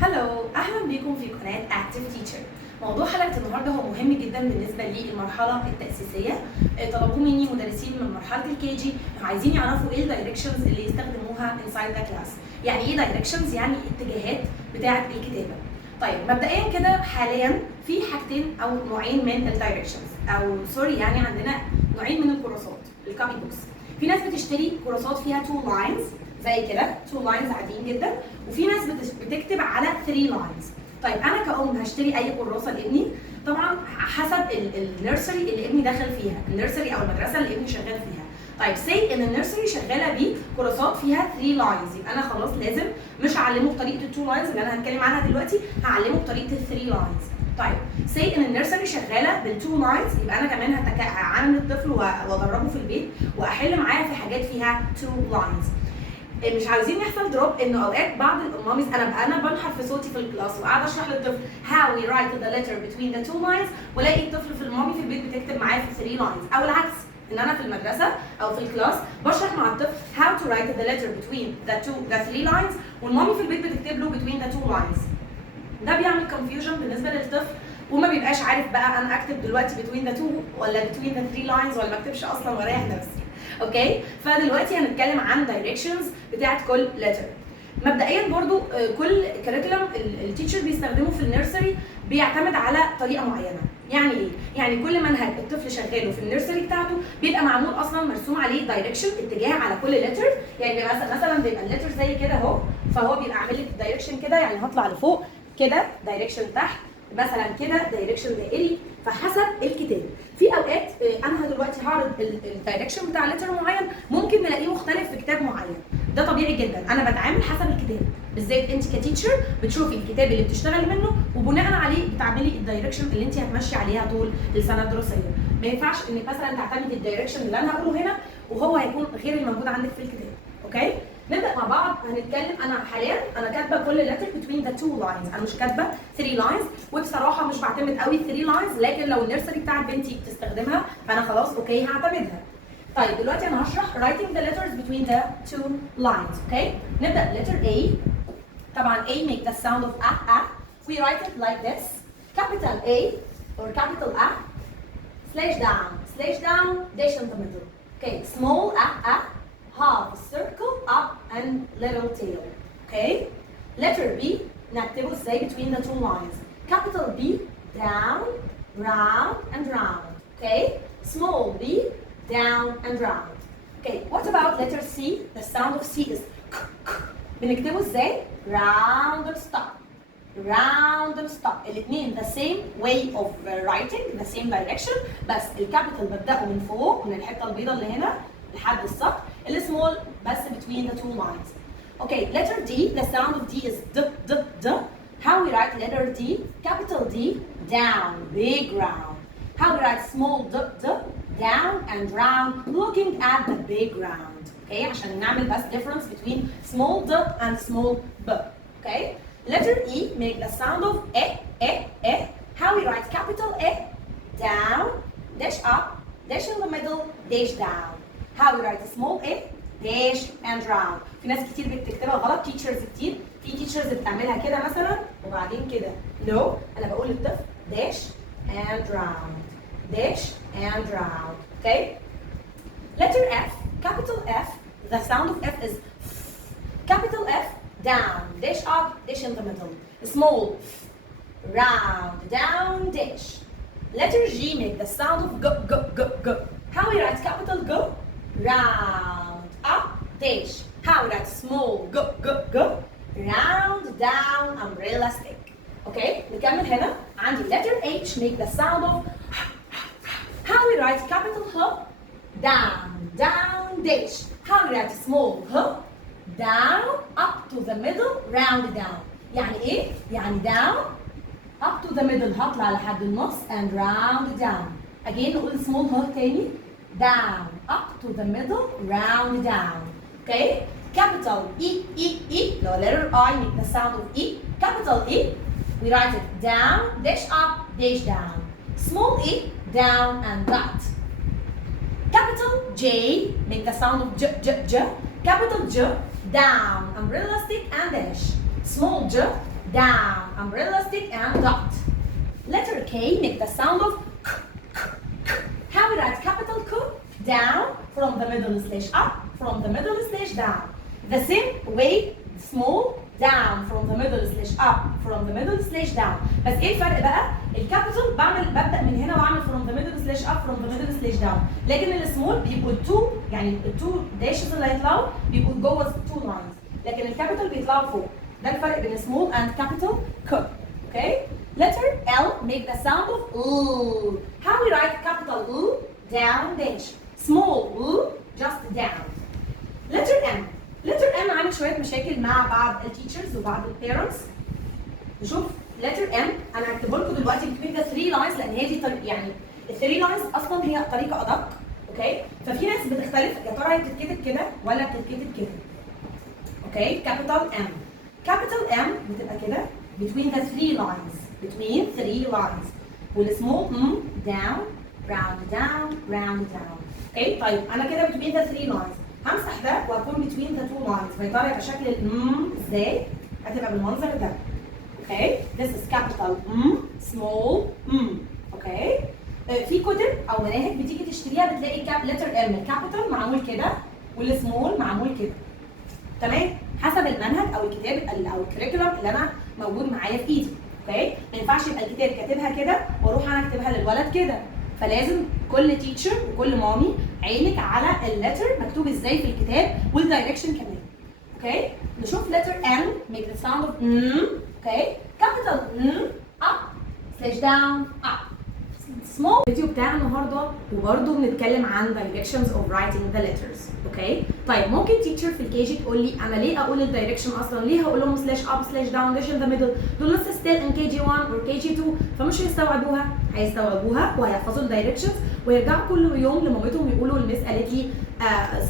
هلو، اهلا بيكم في قناه اكتيف تيتشر. موضوع حلقه النهارده هو مهم جدا بالنسبه للمرحله التاسيسيه. طلبوه مني مدرسين من مرحله الكي جي عايزين يعرفوا ايه الدايركشنز اللي يستخدموها انسايد ذا كلاس. يعني ايه دايركشنز؟ يعني اتجاهات بتاعه الكتابه. طيب مبدئيا كده حاليا في حاجتين او نوعين من الدايركشنز، او سوري يعني عندنا نوعين من الكورسات الكومي بوكس. في ناس بتشتري كورسات فيها 2 لاينز زي كده، 2 لاينز عاديين جدا، وفي ناس بتكتب على 3 لاينز. طيب انا كأم هشتري اي كراسه لابني طبعا حسب النيرسري اللي ابني داخل فيها، النيرسري او المدرسه اللي ابني شغال فيها. طيب سي ان النيرسري شغاله بيه كراسات فيها 3 لاينز، يبقى انا خلاص لازم مش هعلمه بطريقه ال2 لاينز اللي انا هتكلم عنها دلوقتي، هعلمه بطريقه ال3 لاينز. طيب سي ان النيرسري شغاله بال2 لاينز، يبقى انا كمان هعلم الطفل وادربه في البيت واحل معاه في حاجات فيها 2 لاينز. مش عاوزين يحصل دروب، انه اوقات بعض الماميز انا بنحر في صوتي في الكلاس وقاعده اشرح للطفل how we write the letter between the 2 lines، والاقي الطفل في المامي في البيت بتكتب معايا في 3 lines، او العكس ان انا في المدرسه او في الكلاس بشرح مع الطفل how to write the letter between the 3 lines، والمامي في البيت بتكتب له between the 2 lines. ده بيعمل confusion بالنسبه للطفل، وما بيبقاش عارف بقى انا اكتب دلوقتي between the 2 ولا between the 3 lines ولا ما اكتبش اصلا واريح نفسي. اوكي، فدلوقتي هنتكلم عن directions بتاعت كل letter. مبدئيا برضو كل كاريكولم التيتشر بيستخدمه في النيرسري بيعتمد على طريقه معينه. يعني ايه؟ يعني كل منهج الطفل شغاله في النيرسري بتاعته بيبقى معمول اصلا مرسوم عليه دايركشن، اتجاه على كل لتر. يعني مثلا بيبقى اللتر زي كده اهو، فهو بيبقى عامل لك الدايركشن كده، يعني هطلع لفوق كده دايركشن تحت، مثلا كده دايركشن دائري، فحسب الكتاب. في اوقات انا دلوقتي هعرض الدايركشن بتاع لتر معين ممكن نلاقيه مختلف في كتاب معين، ده طبيعي جدا. انا بتعامل حسب الكتاب، بالذات انت كتيتشر بتشوفي الكتاب اللي بتشتغلي منه وبناء عليه بتعملي الدايركشن اللي انت هتمشي عليها طول السنه الدراسيه. ما ينفعش انك مثلا تعتمدي الدايركشن اللي انا هقوله هنا وهو هيكون غير الموجود عندك في الكتاب. اوكي، نبدا مع بعض. هنتكلم انا حاليا كاتبه كل لتر between the 2 lines، انا مش كاتبه 3 lines، وبصراحه مش بعتمد قوي 3 lines، لكن لو النيرسري بتاعت بنتي بتستخدمها فانا خلاص اوكي هعتمدها. طيب دلوقتي انا هشرح writing the letters between the 2 lines. اوكي، نبدا letter A. طبعا A make the sound of a. We write it like this: capital A or capital A slash down dash in the middle. Okay, small a, half circle up and little tail. Okay, letter B نكتبه ازاي between the 2 lines: capital B down, round and round. Okay, small b down and round. Okay, what about letter C? The sound of C is بنكتبه ازاي؟ round and stop, round and stop. الاثنين the same way of writing, the same direction، بس الكابيتال ببدأه من فوق من الحته البيضاء اللي هنا لحد السطر، السمول بس between the 2 lines. Okay, letter D, the sound of D is d. How we write letter D? Capital D down, big round. How we write small d, down and round, looking at the big round. Okay, عشان نعمل بس difference between small d and small b. Okay, letter E make the sound of e. How we write capital E? Down, dash up, dash in the middle, dash down. How we write small e? dash and round. في ناس كتير بتكتبها غلط، teachers كتير، في teachers بتعملها كده مثلا وبعدين كده. No، انا بقول للطفل dash and round, dash and round. Okay, letter F, capital F. The sound of F is capital F down, dash up, dash in the middle. Small round, down, dash. Letter G make the sound of go. How we write capital G? Round, up, dash. How we write small go. Round, down, umbrella stick. Okay, نكمل هنا. عندي letter H make the sound of. How we write capital H? Down, dash. How we write small H? Down, up to the middle, round down. يعني ايه؟ يعني down, up to the middle هطلع لحد النص and round down. Again نقول small H تاني. Down, up to the middle, round down. Okay? Capital E. No, letter I make the sound of E. Capital E, we write it down, dash up, dash down. Small e, down and dot. Capital J, make the sound of J. Capital J, down, umbrella stick and dash. Small j, down, umbrella stick and dot. Letter K, make the sound of k, k, k. How we write capital K? Down from the middle slash up, from the middle slash down. The same way, small, down from the middle slash up, from the middle slash down. بس ايه الفرق بقى؟ الكابيتال ببدأ من هنا واعمل from the middle slash up, from the middle slash down. لكن السمول بيبقوا two، يعني التو داشز اللي هيطلعوا بيبقوا جوه two lines. لكن الكابيتال بيطلعوا فوق. ده الفرق بين small and capital K. Okay? Letter L, make the sound of L. How we write capital L? Down dash. Small L, just down. Letter M. Letter M عامل شوية مشاكل مع بعض التيتشرز وبعض البيرنتس. نشوف letter M. أنا هكتبه لكم دلوقتي between the three lines لأن هي دي يعني ال three lines أصلا هي طريقة أدق. أوكي؟ ففي ناس بتختلف يا ترى هي بتتكتب كده ولا بتتكتب كده. أوكي؟ capital M. capital M بتبقى كده between the three lines. between three lines. والسمول down, round down, round down. اوكي طيب انا كده between the three lines. همسح ده وهكون between the two lines. فيا ترى يبقى شكل ازاي؟ هتبقى بالمنظر ده. اوكي this is capital small اوكي في كتب او مناهج بتيجي تشتريها بتلاقي letter M الكابيتال معمول كده والسمول معمول كده. تمام؟ حسب المنهج او الكتاب او الكريكولم اللي انا موجود معايا في ايدي. اوكي ما ينفعش يبقى الكتاب كاتبها كده واروح انا اكتبها للولد كده. فلازم كل تيتشر وكل مامي عينك على اللتر مكتوب ازاي في الكتاب والدايركشن كمان. اوكي نشوف letter N, make the sound of اوكي capital up slash down up. small. الفيديو بتاع النهارده وبرده بنتكلم عن directions of writing the letters. اوكي طيب ممكن تيتشر في الكي جي تقول لي انا ليه اقول الدايركشن اصلا؟ ليه هقول لهم slash up slash down dash in the middle؟ دول لسه still in KG 1 or KG 2 فمش هيستوعبوها. هيستوعبوها وهيحفظوا الدايركشنز ويرجعوا كل يوم لمامتهم يقولوا المس قالت لي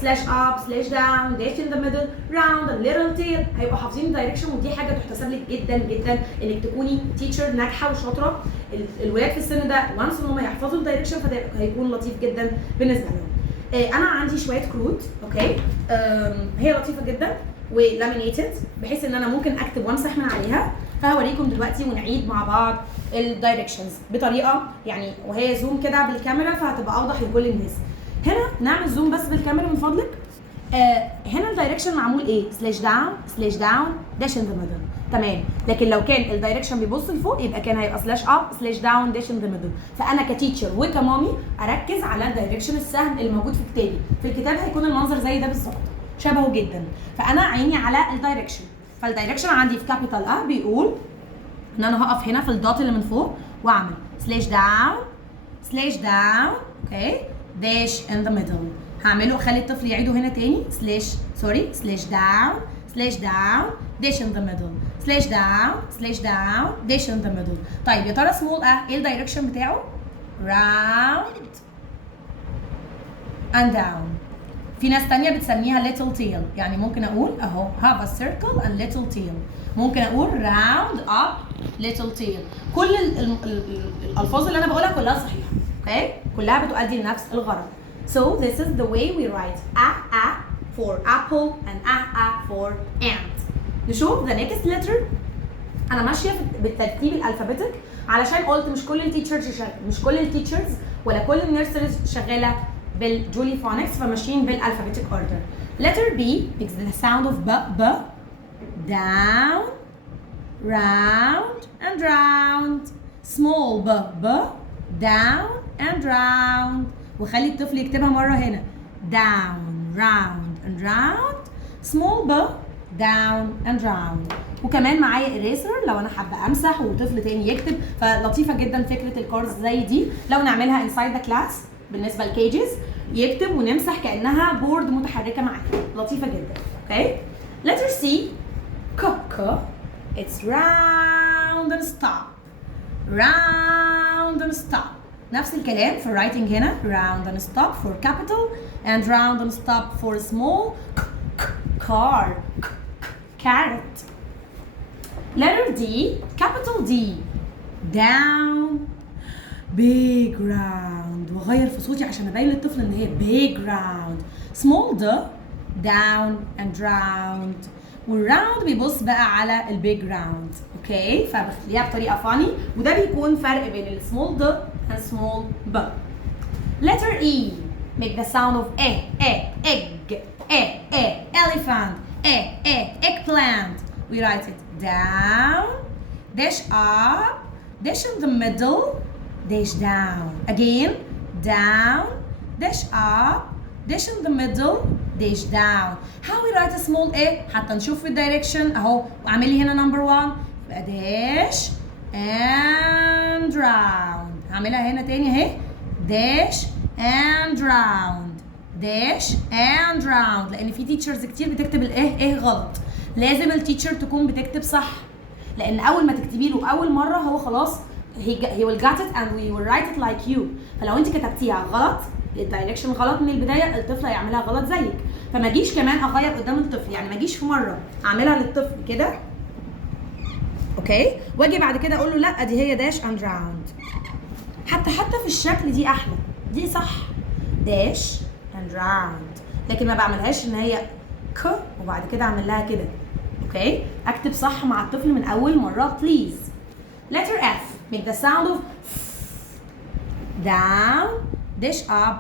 slash up slash down dash in the middle round a little tail. هيبقوا حافظين الدايركشن ودي حاجه تحتسب لك جدا جدا انك تكوني تيتشر ناجحه وشاطره. الولاد في السن ده وانس ان هم يحفظوا الدايركشن فده هيكون لطيف جدا بالنسبه لهم. انا عندي شويه كروت اوكي هي لطيفه جدا ولامينيتد بحيث ان انا ممكن اكتب وامسح من عليها. فهوريكم دلوقتي ونعيد مع بعض الدايركشنز بطريقه يعني وهي زوم كده بالكاميرا فهتبقى اوضح لكل الناس. هنا نعمل زوم بس بالكاميرا من فضلك. هنا الدايركشن معمول ايه؟ سلاش داون داش ان ذا ميدل. تمام لكن لو كان الدايركشن بيبص لفوق يبقى كان هيبقى سلاش اب سلاش داون داش ان ذا ميدل. فانا كتيتشر وكمامي اركز على الدايركشن السهم اللي موجود في كتابي. في الكتاب هيكون المنظر زي ده بالظبط شبهه جدا. فانا عيني على الدايركشن. فالدايركشن عندي في كابيتال ا بيقول ان انا هقف هنا في الدوت اللي من فوق واعمل سلاش داون اوكي داش ان ذا ميدل. هعمله اخلي الطفل يعيده هنا تاني سلاش داون داش ان ذا ميدل سلاش داون داش ان ذا ميدل. طيب يا ترى سمول ايه الدايركشن بتاعه؟ راوند اند داون. في ناس تانية بتسميها little tail يعني ممكن اقول اهو have a circle and little tail. ممكن اقول round up little tail. كل الالفاظ اللي انا بقولها كلها صحيحة. اوكي كلها بتؤدي لنفس الغرض. So this is the way we write a for apple and a for ant. نشوف the next letter. انا ماشيه بالترتيب الالفابيتك علشان قلت مش كل التيتشرز ولا كل النيرسريز شغاله بالجولي فونكس فماشيين بالالفابيتك اوردر. letter B makes the sound of b down round and round. small b down and round. وخلي الطفل يكتبها مره هنا down round and round small b down and round. وكمان معايا eraser لو انا حابه امسح وطفل تاني يكتب. فلطيفه جدا فكره الكورس زي دي لو نعملها inside the class بالنسبه للكيجز يكتب ونمسح كانها بورد متحركه معانا. لطيفه جدا. اوكي letter C ك it's round and stop. نفس الكلام في الرايتنج هنا round and stop for capital and round and stop for small car carrot. letter D capital D down big round. وغير في صوتي عشان ابين للطفل ان هي big round. small d down and round. والراوند بيبص بقى على البيج راوند. اوكي، فبخليها بطريقه فاني، وده بيكون فرق بين السمول د and small b. letter E make the sound of egg, elephant, eggplant. We write it down, dash up, dash in the middle, dash down. Again, down, dash up, dash in the middle, dash down. How we write a small a؟ حتى نشوف في الدايركشن اهو، واعمل لي هنا نمبر 1 يبقى dash and round. هعملها هنا تاني اهي، dash and round، dash and round، لان في تيتشرز كتير بتكتب الايه غلط. لازم التيتشر تكون بتكتب صح، لان اول ما تكتبي له اول مره هو خلاص he will get it and we will write it like you. فلو انت كتبتيها غلط، الدايركشن غلط من البدايه، الطفل هيعملها غلط زيك. فما جيش كمان اغير قدام الطفل، يعني ما جيش في مره اعملها للطفل كده اوكي، واجي بعد كده اقول له لا دي هي داش اند راوند. حتى في الشكل دي احلى، دي صح، داش اند راوند، لكن ما بعملهاش ان هي ك وبعد كده اعمل لها كده. اوكي، اكتب صح مع الطفل من اول مره بليز. letter F make the sound of down, dash up,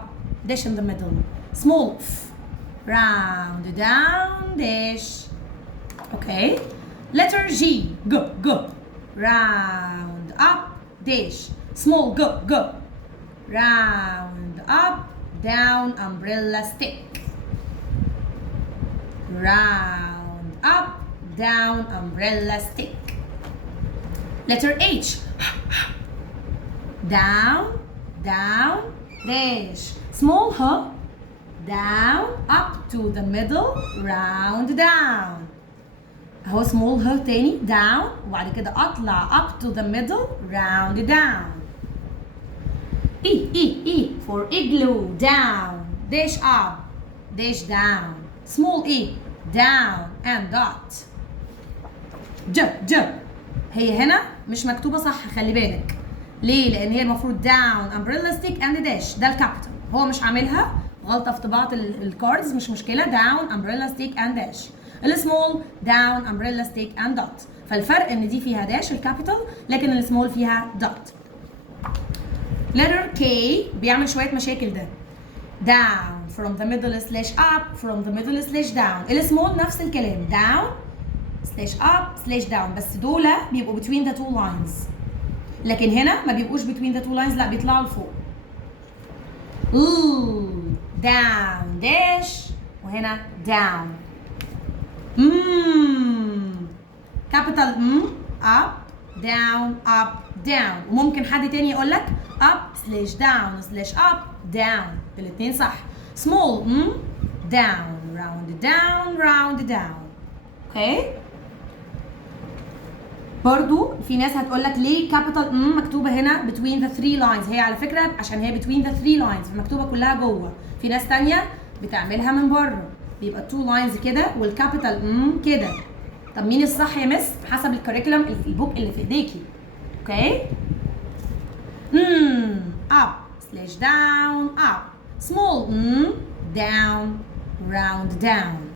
dash in the middle, small f, round, down, dash. Okay, letter G round, up, dash, small g, round, up, down, umbrella stick, round, up, down, umbrella stick. letter H down, down, dash, small h, down, up to the middle, round, down. اهو small h تاني down، وبعد كده اطلع up to the middle, round, down. E for igloo, down, dash up, dash down, small e, down and dot. ج هي هنا مش مكتوبه صح، خلي بالك ليه؟ لان هي المفروض down, umbrella stick and dash، ده الكابيتال، هو مش عاملها، غلطه في طباعه الكاردز، مش مشكله، down, umbrella stick and dash. السمول down, umbrella stick and dot، فالفرق ان دي فيها داش الكابيتال، لكن السمول فيها dot. letter K بيعمل شويه مشاكل ده، down from the middle slash up, from the middle slash down. السمول نفس الكلام، down slash up slash down، بس دول بيبقوا between the two lines، لكن هنا ما بيبقوش between the two lines، لا بيطلعوا لفوق. down dash، وهنا down. capital up down up down، وممكن حد تاني يقول لك up slash down slash up down، الاثنين صح. small down round down round down. اوكي، برضو في ناس هتقول لك ليه كابيتال مكتوبه هنا between the three lines؟ هي على فكره عشان هي between the three lines مكتوبه كلها جوه. في ناس تانية بتعملها من بره، بيبقى two lines كده والكابيتال كده. طب مين الصح يا مس؟ حسب الكوريكولم اللي في البوك اللي في ايديكي. اوكي، up slash down up، small down round down.